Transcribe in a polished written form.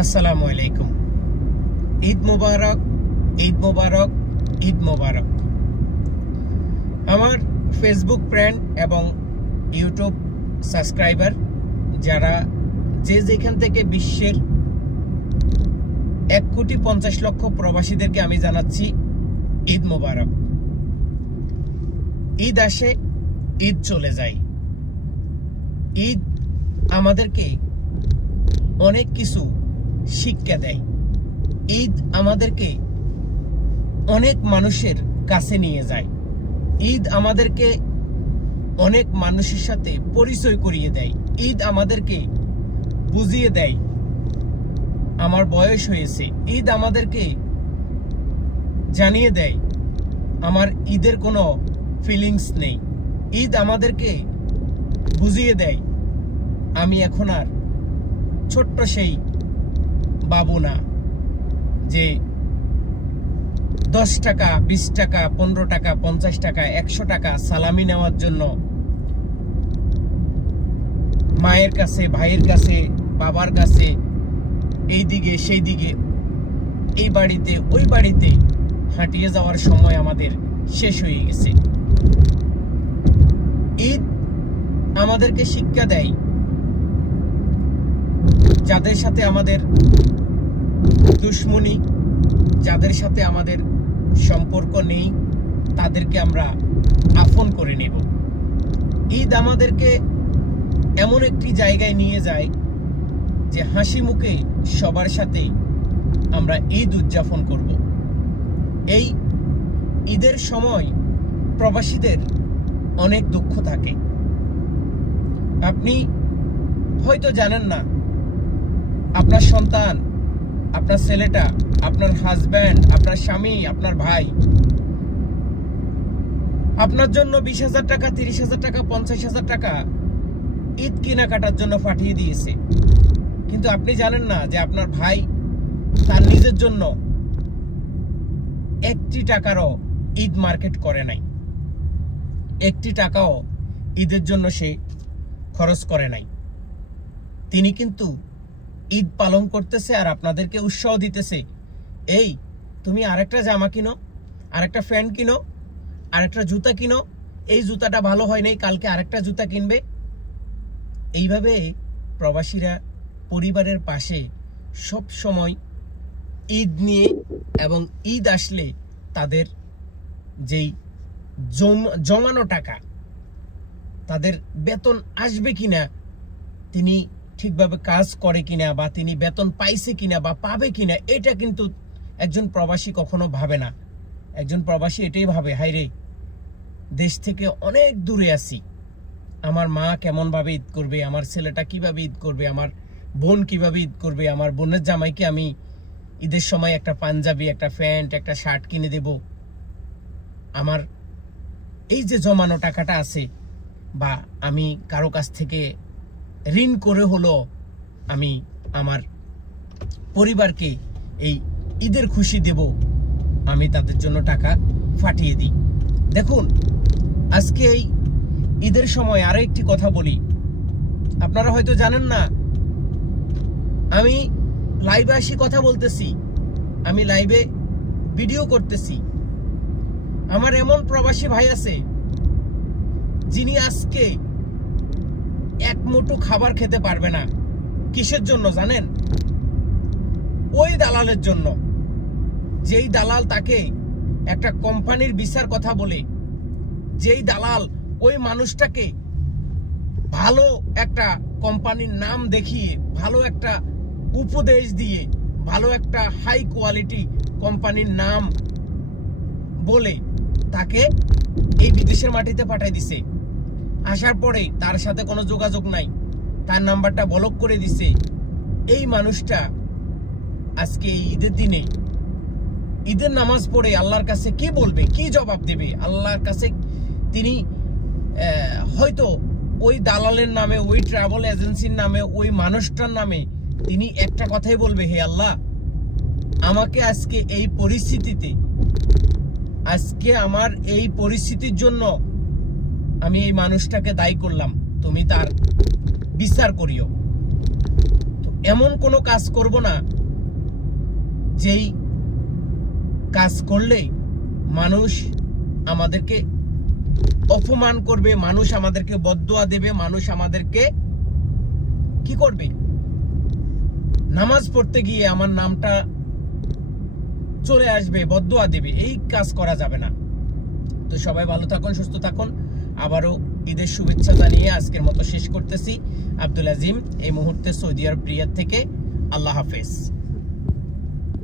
আসসালামু আলাইকুম। ঈদ মোবারক, ঈদ মোবারক, ঈদ মোবারক। আমার ফেসবুক ফ্রেন্ড এবং ইউটিউব সাবস্ক্রাইবার যারা যে যেখান থেকে বিশ্বের 1,50,00,000 প্রবাসীদেরকে আমি জানাচ্ছি ঈদ মোবারক। ঈদ আসে, ঈদ চলে যায়। ঈদ আমাদেরকে অনেক কিছু শিক্ষা দেয়। ঈদ আমাদেরকে অনেক মানুষের কাছে নিয়ে যায়। ঈদ আমাদেরকে অনেক মানুষের সাথে পরিচয় করিয়ে দেয়। ঈদ আমাদেরকে বুঝিয়ে দেয় আমার বয়স হয়েছে। ঈদ আমাদেরকে জানিয়ে দেয় আমার ঈদের কোনো ফিলিংস নেই। ঈদ আমাদেরকে বুঝিয়ে দেয় আমি এখন আর ছোট্ট সেই বাবু না, যে 10 টাকা, 20 টাকা, 15 টাকা, 50 টাকা, 100 টাকা সালামি নেওয়ার জন্য মায়ের কাছে, ভাইয়ের কাছে, বাবার কাছে, এই দিকে সেই দিকে, এই বাড়িতে ওই বাড়িতে হাঁটিয়ে যাওয়ার সময় আমাদের শেষ হয়ে গেছে। ঈদ আমাদেরকে শিক্ষা দেয় যাদের সাথে আমাদের দুশ্মনী, যাদের সাথে আমাদের সম্পর্ক নেই, তাদেরকে আমরা আপন করে নেব। ঈদ আমাদেরকে এমন একটি জায়গায় নিয়ে যায় যে হাসি মুখে সবার সাথে আমরা ঈদ উদযাপন করব। এই ঈদের সময় প্রবাসীদের অনেক দুঃখ থাকে। আপনি হয়তো জানেন না, আপনার সন্তান, আপনার ছেলেটা, আপনার হাজব্যান্ড, আপনার স্বামী, আপনার ভাই আপনার জন্য 20,000 টাকা, 30,000 টাকা, 50,000 টাকা ঈদ কেনাকাটার জন্য পাঠিয়ে দিয়েছে। কিন্তু আপনি জানেন না যে আপনার ভাই তার নিজের জন্য 1 টাকারও ঈদ মার্কেট করে নাই। 1 টাকাও ঈদের জন্য সে খরচ করে নাই। তিনি কিন্তু ঈদ পালন করতেছে আর আপনাদেরকে উৎসাহ দিতেছে, এই তুমি আরেকটা জামা কিনো, আরেকটা প্যান্ট কিনো, আরেকটা জুতা কিনো, এই জুতাটা ভালো হয় নাই, কালকে আরেকটা জুতা কিনবে। এইভাবে প্রবাসীরা পরিবারের পাশে সব সময় ঈদ নিয়ে, এবং ঈদ আসলে তাদের যেই জমানো টাকা, তাদের বেতন আসবে কিনা, তিনি ঠিকভাবে কাজ করে কিনা, বা তিনি বেতন পাইছে কিনা বা পাবে কিনা, এটা কিন্তু একজন প্রবাসী কখনো ভাবে না। একজন প্রবাসী এটাই ভাবে, হায় রে, দেশ থেকে অনেক দূরে আছি, আমার মা কেমন ভাবে ঈদ করবে, আমার ছেলেটা কিভাবে ঈদ করবে, আমার বোন কিভাবে ঈদ করবে, আমার বোনের জামাইকে আমি ঈদের সময় একটা পাঞ্জাবি, একটা প্যান্ট, একটা শার্ট কিনে দেব, আমার এই যে জমানো টাকাটা আছে, বা আমি কারো কাছ থেকে ঋণ করে হলো আমি আমার পরিবারকে এই ঈদের খুশি দেব, আমি তাদের জন্য টাকা পাঠিয়ে দিই। দেখুন, আজকে এই ঈদের সময় আরো একটি কথা বলি, আপনারা হয়তো জানেন না, আমি লাইভে আসি কথা বলতেছি, আমি লাইভে ভিডিও করতেছি। আমার এমন প্রবাসী ভাই আছে যিনি আজকে এক মুঠো খাবার খেতে পারবে না। কিসের জন্য জানেন? ওই দালালের জন্য। যেই দালাল তাকে একটা কোম্পানির ভিসার কথা বলে, যেই দালাল ওই মানুষটাকে ভালো একটা কোম্পানির নাম দেখিয়ে, ভালো একটা উপদেশ দিয়ে, ভালো একটা হাই কোয়ালিটি কোম্পানির নাম বলে তাকে এই বিদেশের মাটিতে পাঠিয়ে দিছে। আসার পরে তার সাথে কোনো যোগাযোগ নাই, তার নাম্বারটা ব্লক করে দিছে। এই মানুষটা আজকে এই ঈদের দিনে ঈদের নামাজ পড়ে আল্লাহর কাছে কি বলবে, কি জবাব দেবে? আল্লাহর কাছে তিনি হয়তো ওই দালালের নামে, ওই ট্রাভেল এজেন্সির নামে, ওই মানুষটার নামে তিনি একটা কথাই বলবে, হে আল্লাহ, আমাকে আজকে এই পরিস্থিতিতে, আজকে আমার এই পরিস্থিতির জন্য আমি এই মানুষটাকে দায়ী করলাম, তুমি তার বিচার করিও। তো এমন কোনো কাজ করব না যেই কাজ করলে মানুষ আমাদেরকে অপমান করবে, মানুষ আমাদেরকে বদদুয়া দেবে, মানুষ আমাদেরকে কি করবে, নামাজ পড়তে গিয়ে আমার নামটা চলে আসবে, বদদুয়া দেবে। এই কাজ করা যাবে না। তো সবাই ভালো থাকুন, সুস্থ থাকুন। আবারও ঈদের শুভেচ্ছা জানিয়ে আজকের মতো শেষ করতেছি। আব্দুল আজিম এই মুহূর্তে সৌদি আরব রিয়াদ থেকে। আল্লাহ হাফেজ।